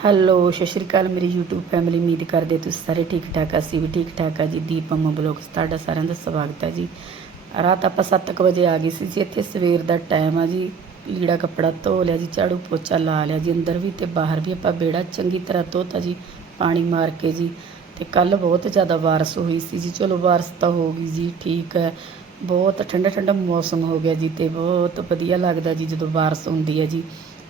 Hello, ਸਤਿ ਸ਼੍ਰੀ ਅਕਾਲ ਮੇਰੀ YouTube family ਉਮੀਦ ਕਰਦੇ ਤੁਸੀਂ ਸਾਰੇ ਠੀਕ ਠਾਕ ਅਸੀਂ ਵੀ ਠੀਕ ਠਾਕ ਆ ਜੀ ਦੀਪਮ ਬਲੌਗਸ ਤੁਹਾਡਾ ਸਾਰਿਆਂ ਦਾ ਸਵਾਗਤ ਹੈ ਜੀ। ਰਾਤ ਆਪਾਂ 7:00 ਵਜੇ ਆ ਗਏ ਸੀ ਜੀ, ਇੱਥੇ ਸਵੇਰ ਦਾ ਟਾਈਮ ਆ ਜੀ, ਲੀੜਾ ਕੱਪੜਾ ਧੋ ਲਿਆ ਜੀ, ਝਾੜੂ ਪੋਚਾ ਲਾ ਲਿਆ ਜੀ, ਅੰਦਰ ਵੀ ਤੇ ਬਾਹਰ ਵੀ ਆਪਾਂ ਬੇੜਾ ਚੰਗੀ ਤਰ੍ਹਾਂ ਧੋਤਾ ਜੀ, ਪਾਣੀ ਮਾਰ ਕੇ ਜੀ, ਤੇ ਕੱਲ ਬਹੁਤ ਜ਼ਿਆਦਾ ਬਾਰਿਸ਼ ਹੋਈ ਸੀ ਜੀ, ਚਲੋ ਬਾਰਿਸ਼ ਤਾਂ ਹੋ ਗਈ ਜੀ, ਠੀਕ ਹੈ। ਬਹੁਤ ਠੰਡਾ ਠੰਡਾ ਮੌਸਮ ਹੋ ਗਿਆ ਜੀ ਤੇ ਬਹੁਤ ਵਧੀਆ ਲੱਗਦਾ ਜੀ ਜਦੋਂ ਬਾਰਿਸ਼ ਹੁੰਦੀ ਹੈ ਜੀ।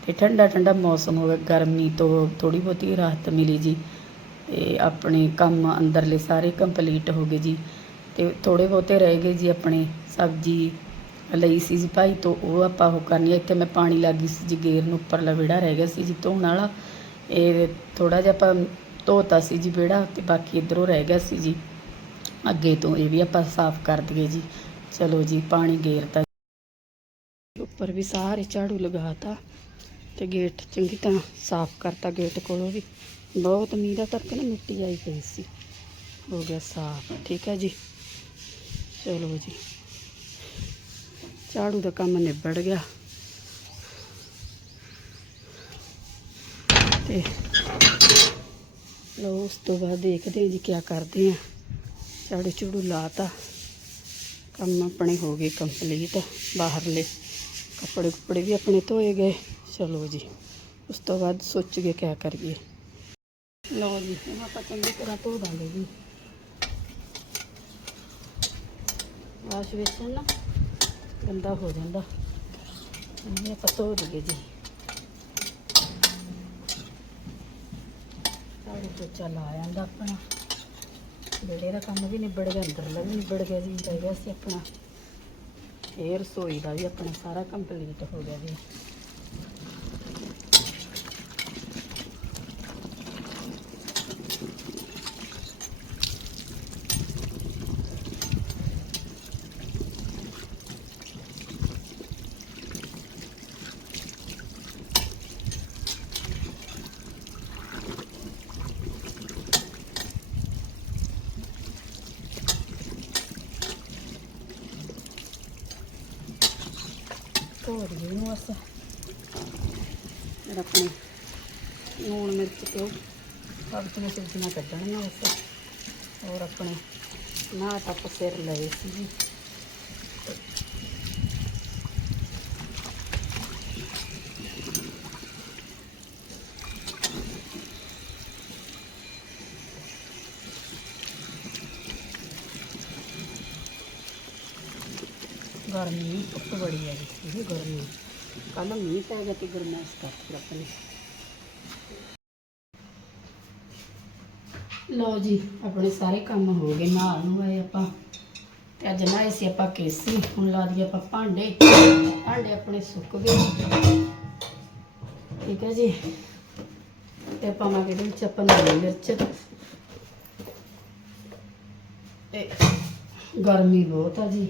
ਤੇ ਠੰਡਾ ਠੰਡਾ ਮੌਸਮ ਹੋ ਗਿਆ ਗਰਮੀ ਤੋਂ ਥੋੜੀ ਬਹੁਤੀ ਰਾਹਤ ਮਿਲੀ ਜੀ। ਤੇ ਆਪਣੇ ਕੰਮ ਅੰਦਰਲੇ ਸਾਰੇ ਕੰਪਲੀਟ ਹੋ ਗਏ ਜੀ। ਤੇ ਥੋੜੇ ਬਹੁਤੇ ਰਹਿ ਗਏ ਜੀ ਆਪਣੇ ਸਬਜ਼ੀ ਲਈ ਸੀ ਜੀ ਭਾਈ, ਤੋਂ ਉਹ ਆਪਾਂ ਉਹ ਕਰਨੀ ਆ। ਇੱਥੇ ਮੈਂ ਪਾਣੀ ਲੱਗੀ ਸੀ ਜੀ, ਗੇਰ ਨੂੰ ਉੱਪਰਲਾ ਵਿਹੜਾ ਰਹਿ ਗਿਆ ਸੀ ਜੀ ਧੋਣ ਵਾਲਾ। ਇਹ ਥੋੜਾ ਜਿਹਾ ਆਪਾਂ ਧੋਤਾ ਸੀ ਜੀ ਵਿਹੜਾ ਤੇ ਬਾਕੀ ਇਧਰੋਂ ਰਹਿ ਗਿਆ ਸੀ ਜੀ। ਅੱਗੇ ਤੋਂ ਇਹ ਵੀ ਆਪਾਂ ਸਾਫ਼ ਕਰ ਦਈਏ ਜੀ। ਚਲੋ ਜੀ, ਪਾਣੀ ਗੇਰਤਾ ਉੱਪਰ ਵੀ ਸਾਰੇ ਝਾੜੂ ਲਗਾਤਾ ਤੇ ਗੇਟ ਚੰਗੀ ਤਰ੍ਹਾਂ ਸਾਫ਼ ਕਰਤਾ ਗੇਟ ਕੋਲੋਂ ਵੀ। ਬਹੁਤ ਮੀਂਹ ਦਾ ਕਰਕੇ ਨਾ, ਮਿੱਟੀ ਆਈ ਪਈ ਸੀ। ਹੋ ਗਿਆ ਸਾਫ਼, ਠੀਕ ਹੈ ਜੀ? ਚਲੋ ਜੀ। ਝਾੜੂ ਦਾ ਕੰਮ ਨਿਬੜ ਗਿਆ। ਤੇ ਲੋ ਉਸ ਤੋਂ ਬਾਅਦ ਦੇਖਦੇ ਹਾਂ ਜੀ ਕੀ ਕਰਦੇ ਆ ਝਾੜੂ ਝੂੜੂ ਲਾਤਾ। ਕੰਮ ਆਪਣੇ ਹੋ ਗਏ ਕੰਪਲੀਟ ਬਾਹਰਲੇ ਕੱਪੜੇ ਕੁਪੜੇ ਵੀ ਆਪਣੇ ਧੋਏ ਗਏ। ਚਲੋ ਜੀ, ਉਸ ਤੋਂ ਬਾਅਦ ਸੋਚ ਸੋਚੀਏ ਕਿਆ ਕਰੀਏ। ਲਓ ਜੀ, ਹੁਣ ਆਪਾਂ ਚੰਗੀ ਤਰ੍ਹਾਂ ਧੋ ਦਾਂਗੇ ਜੀ। ਵਾਸ਼ ਵੇਸਣ ਨਾ, ਗੰਦਾ ਹੋ ਜਾਂਦਾ। ਇਹ ਆਪਾਂ ਧੋ ਦਈਏ ਜੀ। ਝਾੜੂ ਪੋਚਾ ਲਾ ਜਾਂਦਾ ਆਪਣਾ। ਵਿਹੜੇ ਦਾ ਕੰਮ ਵੀ ਨਿਬੜ ਗਿਆ, ਅੰਦਰਲਾ ਵੀ ਨਿਬੜ ਗਿਆ ਜੀ ਰਹਿ ਗਿਆ ਸੀ ਆਪਣਾ। ਇਹ ਰਸੋਈ ਦਾ ਵੀ ਆਪਣਾ ਸਾਰਾ ਕੰਪਲੀਟ ਹੋ ਗਿਆ ਜੀ। ਧੋ ਦਈਏ ਇਹਨੂੰ ਬਸ ਫਿਰ ਆਪਣੇ ਲੂਣ ਮਿਰਚ ਤੇ ਉਹ ਸਬਜ਼ੀਆਂ ਸਬਜ਼ੀਆਂ ਕੱਢਣੀਆਂ ਬਸ ਹੋਰ ਆਪਣੇ ਨਾ ਟੱਪ ਸਿਰ ਲਏ ਸੀ ਜੀ ਗਰਮੀ ਬਹੁਤ ਬੜੀ ਹੈ ਜੀ ਇਹ ਗਰਮੀ। ਕੱਲ ਮੀਂਹ ਪੈ ਗਿਆ ਤੇ ਗਰਮੈਸ਼ ਕਰਤੀ ਆਪਣੀ ਲਓ ਜੀ ਆਪਣੇ ਸਾਰੇ ਕੰਮ ਹੋ ਗਏ ਨਹਾ ਨੂੰ ਆਏ ਆਪਾਂ। ਤੇ ਅੱਜ ਨਹਾਏ ਸੀ ਆਪਾਂ ਕੇਸੀ ਹੁਣ ਲਾ ਦਈਏ ਆਪਾਂ ਭਾਂਡੇ। ਭਾਂਡੇ ਆਪਣੇ ਸੁੱਕ ਗਏ। ਠੀਕ ਹੈ ਜੀ। ਤੇ ਪਾਵਾਂਗੇ ਇਹਦੇ ਵਿੱਚ ਆਪਾਂ ਨੂਣ ਮਿਰਚ। ਤੇ ਗਰਮੀ ਬਹੁਤ ਆ ਜੀ।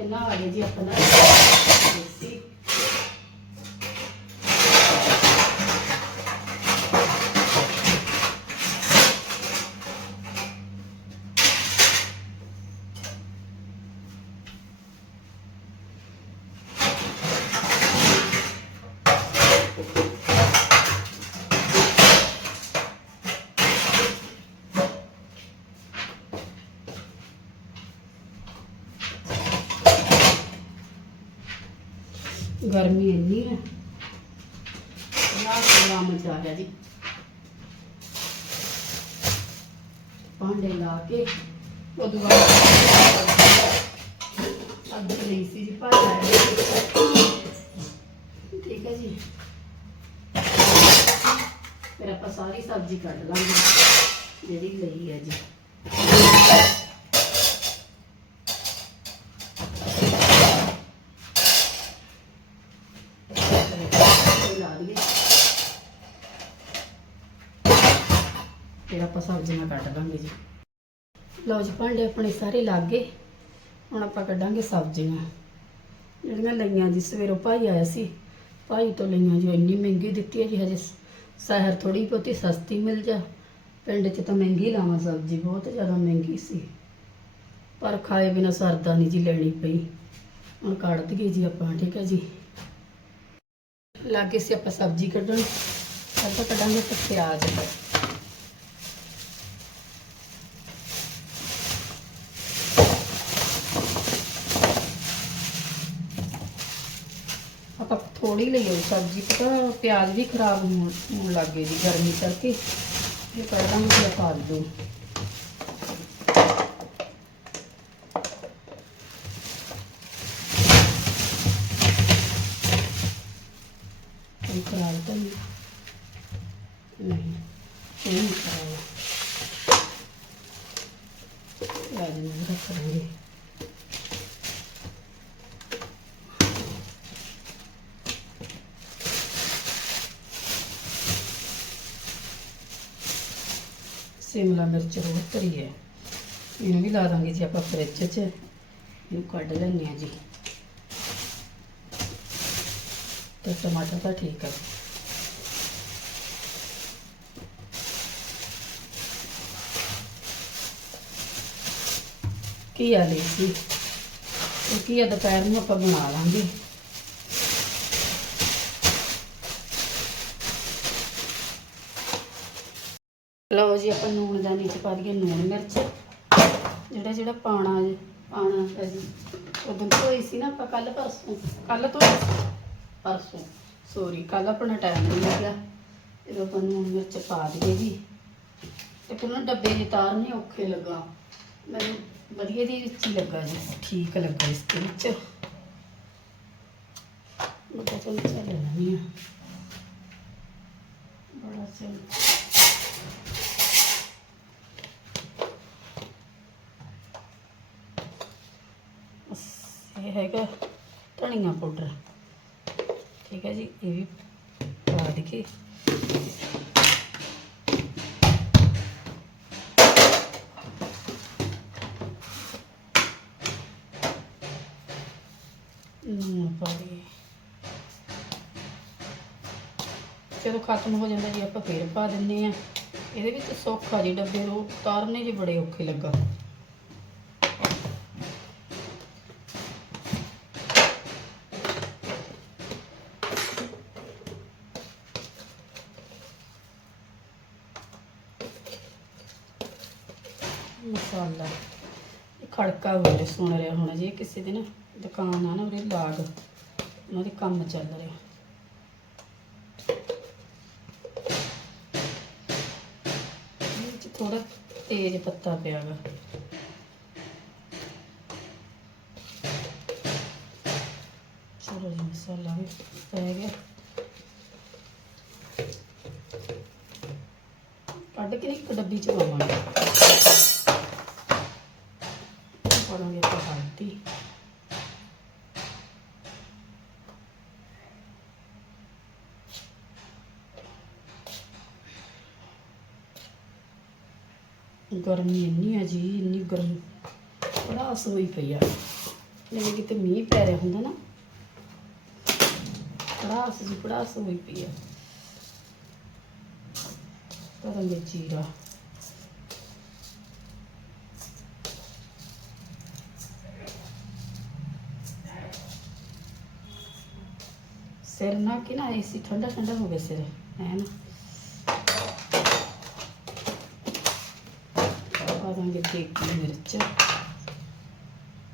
ਤੇ ਨਹਾ ਜੀ ਆਪਣਾ। ਦੇਸੀ ਗਰਮੀ ਇੰਨੀ ਹੈ। ਨਾ ਕੋਲਾ ਮਚਾ ਗਿਆ ਜੀ। ਭਾਂਡੇ ਲਾ ਕੇ ਉਦੋਂ ਬਾਅਦ ਅੱਧ ਲਈ ਸੀ ਜੀ ਭਾਂਡਾ ਠੀਕ ਹੈ ਜੀ। ਫਿਰ ਆਪਾਂ ਸਾਰੀ ਸਬਜ਼ੀ ਕੱਢ ਲਾਂਗੇ। ਜਿਹੜੀ ਲਈ ਹੈ ਜੀ ਲਾ ਲਈਏ ਫਿਰ ਆਪਾਂ ਸਬਜ਼ੀਆਂ ਕੱਢ ਦਾਂਗੇ ਜੀ। ਲਓ ਜੀ, ਭਾਂਡੇ ਆਪਣੇ ਸਾਰੇ ਲੱਗ ਗਏ। ਹੁਣ ਆਪਾਂ ਕੱਢਾਂਗੇ ਸਬਜ਼ੀਆਂ। ਜਿਹੜੀਆਂ ਲਈਆਂ ਜੀ, ਸਵੇਰੋਂ ਭਾਈ ਆਇਆ ਸੀ। ਭਾਈ ਤੋਂ ਲਈਆਂ ਜੀ, ਇੰਨੀ ਮਹਿੰਗੀ ਦਿੱਤੀ ਹੈ ਜੀ, ਹਜੇ ਸ਼ਹਿਰ ਥੋੜੀ ਬਹੁਤੀ ਸਸਤੀ ਮਿਲ ਜਾ। ਪਿੰਡ 'ਚ ਤਾਂ ਮਹਿੰਗੀ ਲਾਵਾਂ ਸਬਜ਼ੀ, ਬਹੁਤ ਜ਼ਿਆਦਾ ਮਹਿੰਗੀ ਸੀ। ਪਰ ਖਾਏ ਬਿਨਾ ਸਰਦਾ ਨਹੀਂ ਜੀ ਲੈਣੀ ਪਈ। ਹੁਣ ਕੱਢ ਦਈਏ ਜੀ ਆਪਾਂ, ਠੀਕ ਹੈ ਜੀ। ਲਾਗੇ ਸੀ ਆਪਾਂ ਸਬਜ਼ੀ ਕੱਢਣ। ਆਪਾਂ ਕੱਢਾਂਗੇ ਤੇ ਪਿਆਜ਼ ਆਪਾਂ ਥੋੜੀ ਲਈ ਹੋਈ ਸਬਜ਼ੀ, ਪਤਾ ਪਿਆਜ਼ ਵੀ ਖਰਾਬ ਹੋਣ ਹੋਣ ਲੱਗ ਗਏ ਜੀ ਗਰਮੀ ਕਰਕੇ। ਇਹ ਪਹਿਲਾਂ ਵੀ ਪਾ ਦਿਓ। ਕੋਈ ਖਰਾਬ ਤਾਂ ਨਹੀਂ। ਨਹੀਂ, ਇਹ ਨਹੀਂ ਖਰਾਬ। ਪਿਆਜ਼ ਨੂੰ ਰੱਖ ਲਾਂਗੇ ਸ਼ਿਮਲਾ ਮਿਰਚ ਹੋਰ ਧਰੀ ਹੈ। ਇਹਨੂੰ ਵੀ ਲਾ ਦਾਂਗੇ ਜੀ ਆਪਾਂ ਫਰਿੱਜ 'ਚ। ਇਹਨੂੰ ਕੱਢ ਲੈਂਦੇ ਹਾਂ ਜੀ। ਤੇ ਟਮਾਟਰ ਤਾਂ ਠੀਕ ਹੈ ਕੀ ਆ ਲਈ ਸੀ। ਇਹ ਕੀ ਆ ਦੁਪਹਿਰ ਨੂੰ ਆਪਾਂ ਬਣਾ ਲਾਂਗੇ। ਲਓ ਜੀ ਆਪਾਂ ਨੂਣ ਦਾ ਨੀਚ ਪਾ ਦਈਏ ਨੂਣ ਮਿਰਚ। ਜਿਹੜਾ ਜਿਹੜਾ ਪਾਣਾ ਜੀ ਪਾਣਾ ਹੈ ਜੀ। ਉਦੋਂ ਧੋਈ ਸੀ ਨਾ ਆਪਾਂ ਕੱਲ ਪਰਸੋਂ ਕੱਲ ਤੋਂ ਪਰਸੋਂ ਸੋਰੀ ਕੱਲ ਆਪਣਾ ਟਾਈਮ ਨਹੀਂ ਲੱਗਿਆ। ਜਦੋਂ ਆਪਾਂ ਨੂਣ ਮਿਰਚ ਪਾ ਦਈਏ ਜੀ। ਤੇ ਫਿਰ ਨਾ ਡੱਬੇ ਦੇ ਤਾਰਨੇ ਔਖੇ ਲੱਗਾ। ਮੈਨੂੰ ਵਧੀਆ ਦੀ ਵਿੱਚ ਲੱਗਾ ਜੀ, ਠੀਕ ਲੱਗਾ ਇਸ ਦੇ ਵਿੱਚ। ਮੈਂ ਤਾਂ ਚਲ ਚੱਲ ਲੈਣੀ ਆ ਬੜਾ ਸਹੀ ਇਹ ਹੈਗਾ ਧਨੀਆ ਪਾਊਡਰ। ਠੀਕ ਹੈ ਜੀ, ਇਹ ਵੀ ਪਾ ਕੇ ਲੂਣ ਪਾ ਦਈਏ। ਜਦੋਂ ਖਤਮ ਹੋ ਜਾਂਦਾ ਜੀ, ਆਪਾਂ ਫੇਰ ਪਾ ਦਿੰਨੇ ਆ ਇਹਦੇ ਵਿੱਚ ਸੌਖਾ ਜੀ, ਡੱਬੇ ਨੂੰ ਉਤਾਰਨੇ ਜੀ ਬੜੇ ਔਖੇ ਲੱਗਾ। ਮਸਾਲਾ। ਇਹ ਖੜਕਾ ਹੋ ਰਿਹਾ ਸੁਣ ਰਿਹਾ ਹੁਣ ਜੀ ਕਿਸੇ ਦੀ ਨਾ। ਦੁਕਾਨ ਆ ਨਾ ਉਹਦੇ ਲਾਗ। ਉਹਨਾਂ ਦੇ ਕੰਮ ਚੱਲ ਰਿਹਾ। ਇਹਦੇ ਵਿੱਚ ਥੋੜਾ ਤੇਜ਼ ਪੱਤਾ ਪਿਆ ਗਾ ਚਲੋ ਜੀ ਮਸਾਲਾ ਵੀ ਪੈ ਗਿਆ। ਕੱਢ ਕੇ ਇੱਕ ਡੱਬੀ ਚ ਪਾਵਾਂਗੇ ਪਾਵਾਂਗੇ ਆਪਾਂ ਹਲਦੀ ਗਰਮੀ ਇੰਨੀ ਆ ਜੀ, ਇੰਨੀ ਗਰਮੀ। ਬੜਾ ਹੋਈ ਪਈ ਆ। ਜਿਵੇਂ ਕਿਤੇ ਮੀਂਹ ਪੈ ਰਿਹਾ ਹੁੰਦਾ ਨਾ। ਪੜਾਸ ਜੀ ਪੜਾਸ ਹੋਈ ਪਈ ਆ। ਕਰਾਂਗੇ ਜੀਰਾ। ਸਿਰ ਨਾ ਕਿ ਨਾ ਏਸੀ ਠੰਡਾ ਠੰਡਾ ਹੋ ਗਿਆ ਸਿਰ ਹੈ ਨਾ। ਪਾ ਦਾਂਗੇ ਦੇਗੀ ਮਿਰਚ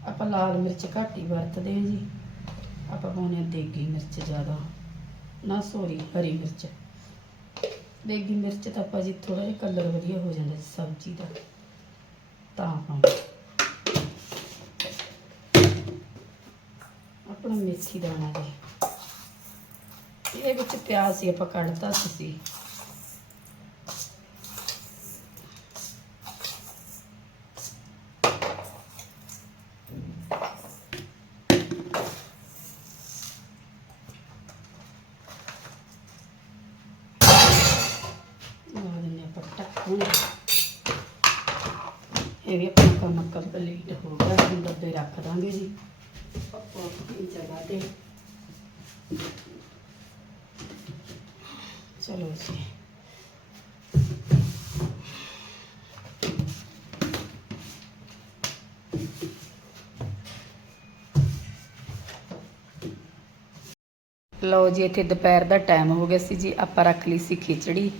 ਆਪਾਂ ਲਾਲ ਮਿਰਚ ਘੱਟ ਹੀ ਵਰਤਦੇ ਹਾਂ ਜੀ। ਆਪਾਂ ਪਾਉਂਦੇ ਹਾਂ ਦੇਗੀ ਮਿਰਚ ਜ਼ਿਆਦਾ। ਨਾ ਸੋਰੀ, ਹਰੀ ਮਿਰਚ। ਦੇਗੀ ਮਿਰਚ ਤਾਂ ਆਪਾਂ ਜੀ ਥੋੜਾ ਜਿਹਾ ਕਲਰ ਵਧੀਆ ਹੋ ਜਾਂਦਾ ਸਬਜ਼ੀ ਦਾ। ਤਾਂ ਪਾਉਂਦੇ ਆਪਣਾ ਮੇਥੀ ਦਾਣਾ ਜੀ। ਇਹ ਵਿੱਚ ਪਿਆਜ਼ ਸੀ, ਆਪਾਂ ਕੱਢਤਾ ਸੀ ਲਾ ਦਿੰਦੇ ਆਪਾਂ ਢੱਕਣ ਇਹ ਵੀ ਆਪਣਾ ਕੰਮ ਕੰਪਲੀਟ ਹੋ ਗਿਆ ਹੁਣ ਡੱਬੇ ਰੱਖ ਦਾਂਗੇ ਜੀ। ਆਪੋ ਆਪਣੀ ਜਗ੍ਹਾ ਤੇ। ਚਲੋ ਜੀ। ਲਓ ਜੀ ਇੱਥੇ ਦੁਪਹਿਰ ਦਾ ਟਾਈਮ ਹੋ ਗਿਆ ਸੀ ਜੀ। ਆਪਾਂ ਰੱਖ ਲਈ ਸੀ ਖਿਚੜੀ।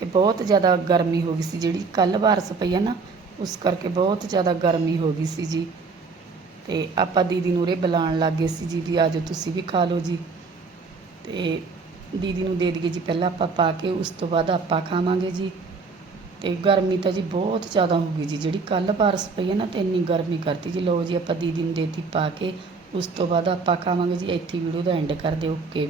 ਤੇ ਬਹੁਤ ਜ਼ਿਆਦਾ ਗਰਮੀ ਹੋ ਗਈ ਸੀ, ਜਿਹੜੀ ਕੱਲ ਬਾਰਸ ਪਈ ਆ ਨਾ, ਉਸ ਕਰਕੇ ਬਹੁਤ ਜ਼ਿਆਦਾ ਗਰਮੀ ਹੋ ਗਈ ਸੀ ਜੀ। ਤੇ ਆਪਾਂ ਦੀਦੀ ਨੂੰ ਉਰੇ ਬੁਲਾਉਣ ਲੱਗ ਗਏ ਸੀ ਜੀ ਵੀ ਆਜੋ ਤੁਸੀਂ ਵੀ ਖਾ ਲਓ ਜੀ। ਤੇ ਦੀਦੀ ਨੂੰ ਦੇ ਦਈਏ ਜੀ, ਪਹਿਲਾਂ ਆਪਾਂ ਪਾ ਕੇ, ਉਸ ਤੋਂ ਬਾਅਦ ਆਪਾਂ ਖਾਵਾਂਗੇ ਜੀ। ਤੇ ਗਰਮੀ ਤਾਂ ਜੀ ਬਹੁਤ ਜ਼ਿਆਦਾ ਹੋ ਗਈ ਜੀ, ਜਿਹੜੀ ਕੱਲ ਬਾਰਸ ਪਈ ਹੈ ਨਾ, ਤੇ ਇੰਨੀ ਗਰਮੀ ਕਰਤੀ ਜੀ। ਲਓ ਜੀ, ਆਪਾਂ ਦੀਦੀ ਨੂੰ ਦੇਤੀ ਪਾ ਕੇ, ਉਸ ਤੋਂ ਬਾਅਦ ਆਪਾਂ ਖਾਵਾਂਗੇ ਜੀ। ਇੱਥੇ ਵੀਡੀਓ ਦਾ ਐਂਡ ਕਰ ਦਿਓ, ਓਕੇ